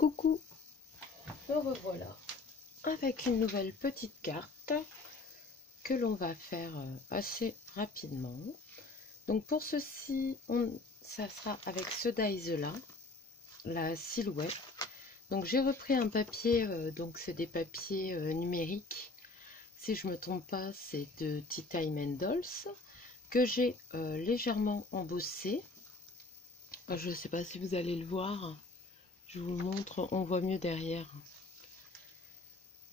Coucou, me revoilà avec une nouvelle petite carte que l'on va faire assez rapidement. Donc pour ceci, ça sera avec ce dies là, la silhouette. Donc j'ai repris un papier, donc c'est des papiers numériques. Si je me trompe pas, c'est de Tea Time & Dolls que j'ai légèrement embossé. Je ne sais pas si vous allez le voir. Je vous montre, on voit mieux derrière.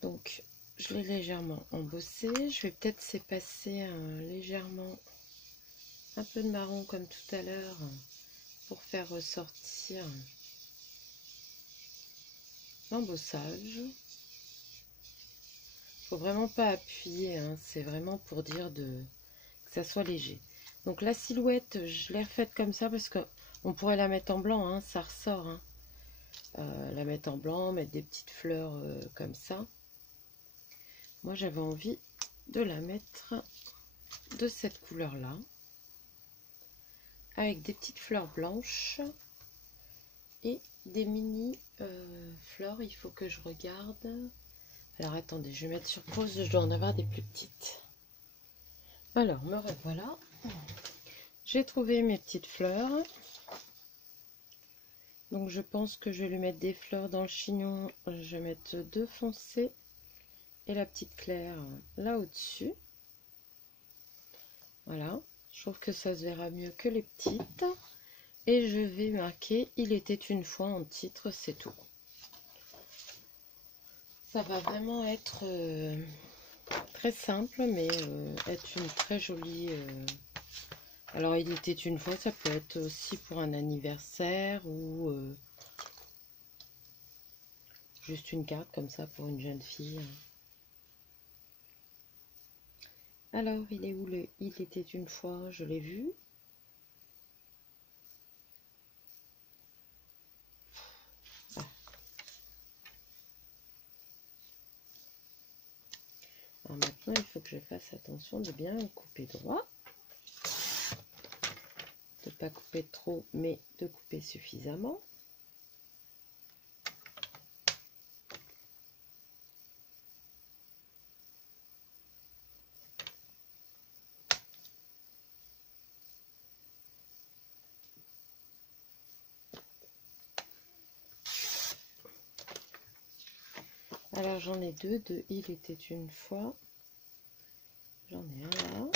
Donc, je l'ai légèrement embossé. Je vais peut-être s'épasser légèrement un peu de marron comme tout à l'heure pour faire ressortir l'embossage. Faut vraiment pas appuyer, hein, c'est vraiment pour dire que ça soit léger. Donc la silhouette, je l'ai refaite comme ça parce que on pourrait la mettre en blanc, hein, ça ressort. Hein. La mettre en blanc, mettre des petites fleurs comme ça. Moi j'avais envie de la mettre de cette couleur là, avec des petites fleurs blanches et des mini fleurs. Il faut que je regarde. Alors attendez, je vais mettre sur pause, je dois en avoir des plus petites. Alors me revoilà, j'ai trouvé mes petites fleurs. Donc je pense que je vais lui mettre des fleurs dans le chignon. Je vais mettre deux foncées et la petite claire là au-dessus. Voilà, je trouve que ça se verra mieux que les petites. Et je vais marquer « Il était une fois » en titre, c'est tout. Ça va vraiment être très simple, mais être une très jolie... Alors, il était une fois, ça peut être aussi pour un anniversaire ou juste une carte comme ça pour une jeune fille. Alors, il est où le « Il était une fois » Je l'ai vu. Alors maintenant, il faut que je fasse attention de bien couper droit. De ne pas couper trop, mais de couper suffisamment. Alors j'en ai deux de « Il était une fois ». J'en ai un là.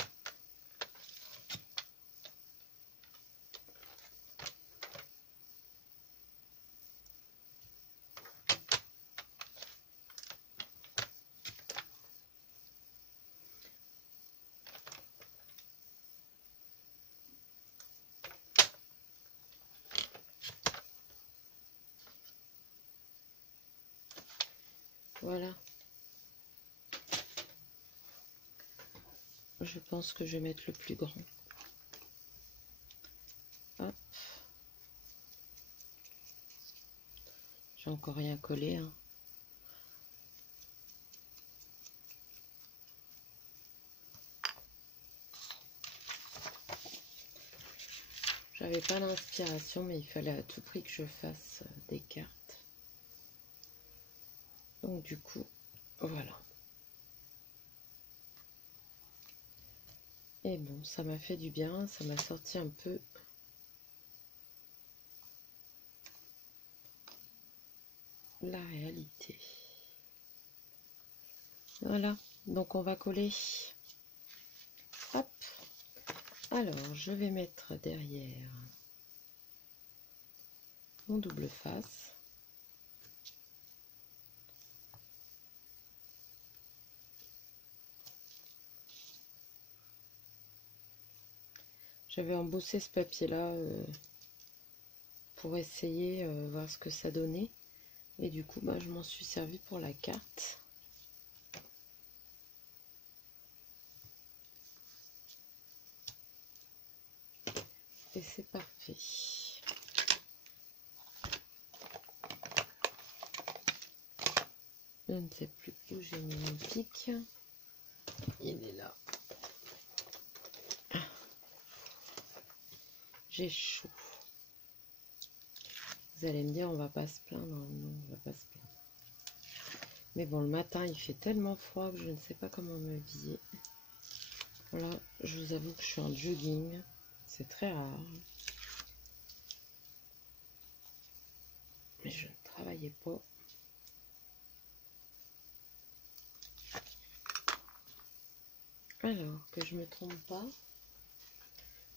Voilà. Je pense que je vais mettre le plus grand. Hop. J'ai encore rien collé. Hein. J'avais pas l'inspiration, mais il fallait à tout prix que je fasse des cartes. Donc du coup, voilà. Et bon, ça m'a fait du bien, ça m'a sorti un peu la réalité. Voilà, donc on va coller. Hop. Alors, je vais mettre derrière mon double face. J'avais embossé ce papier-là pour essayer voir ce que ça donnait. Et du coup, bah, je m'en suis servi pour la carte. Et c'est parfait. Je ne sais plus où j'ai mis mon pic. Il est là. J'ai chaud. Vous allez me dire, on va pas se plaindre. Non, on va pas se plaindre. Mais bon, le matin, il fait tellement froid que je ne sais pas comment me habiller. Voilà, je vous avoue que je suis en jogging. C'est très rare. Mais je ne travaillais pas. Alors, que je me trompe pas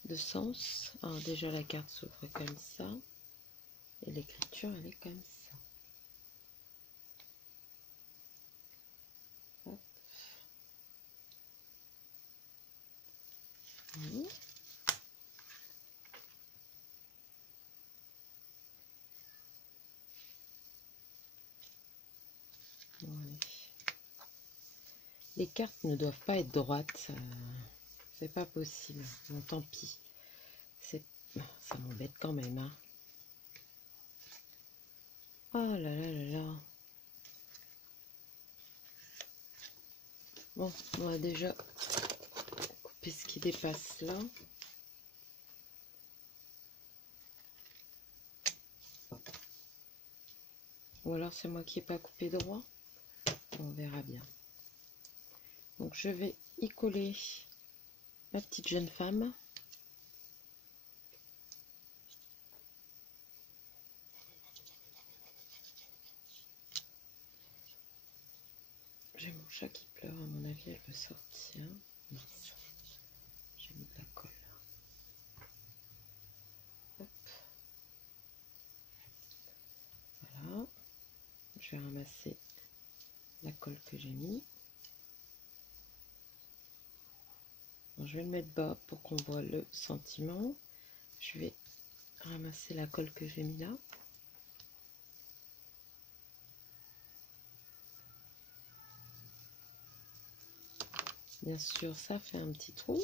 de sens. Alors déjà, la carte s'ouvre comme ça. Et l'écriture, elle est comme ça. Hop. Ouais. Les cartes ne doivent pas être droites. C'est pas possible. Bon, tant pis. Ça m'embête quand même. Hein. Oh là là là là. Bon, on va déjà couper ce qui dépasse là. Ou alors c'est moi qui n'ai pas coupé droit. On verra bien. Donc je vais y coller ma petite jeune femme. J'ai mon chat qui pleure, à mon avis elle veut sortir. Mince. J'ai mis de la colle. Hop. Voilà. Je vais ramasser la colle que j'ai mis. Bon, je vais le mettre bas pour qu'on voit le sentiment. Je vais ramasser la colle que j'ai mis là. Bien sûr, ça fait un petit trou.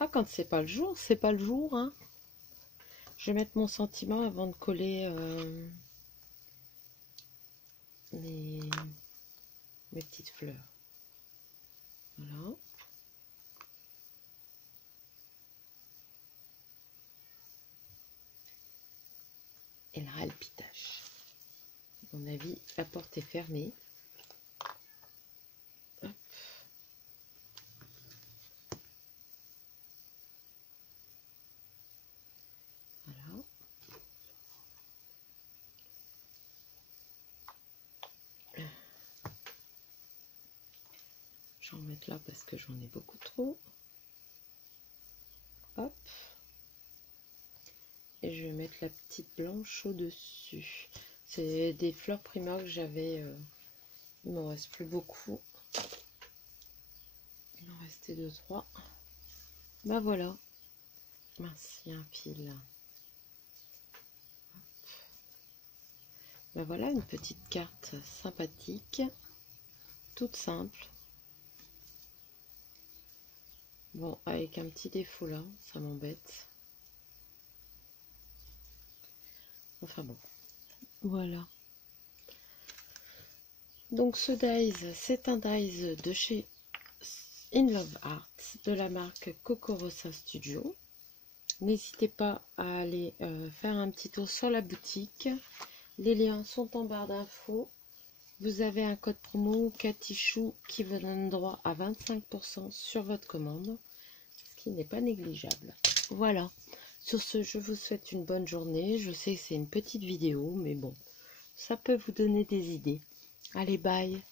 Ah, quand c'est pas le jour, c'est pas le jour. Hein. Je vais mettre mon sentiment avant de coller mes petites fleurs. Voilà. Et là, elle pitache. À mon avis, la porte est fermée. Hop. Voilà. Je vais en mettre là parce que j'en ai beaucoup trop. Hop. Et je vais mettre la petite blanche au-dessus. C'est des fleurs primaires que j'avais. Il m'en reste plus beaucoup. Il en restait 2-3. Bah voilà. Mince, il y a un fil là. Ben voilà une petite carte sympathique, toute simple. Bon, avec un petit défaut là, ça m'embête. Enfin bon, voilà. Donc ce dies, c'est un dies de chez In Love Art, de la marque Cocorosa Studio. N'hésitez pas à aller faire un petit tour sur la boutique. Les liens sont en barre d'infos. Vous avez un code promo Katichou qui vous donne droit à 25% sur votre commande, ce qui n'est pas négligeable. Voilà. Sur ce, je vous souhaite une bonne journée. Je sais que c'est une petite vidéo, mais bon, ça peut vous donner des idées. Allez, bye!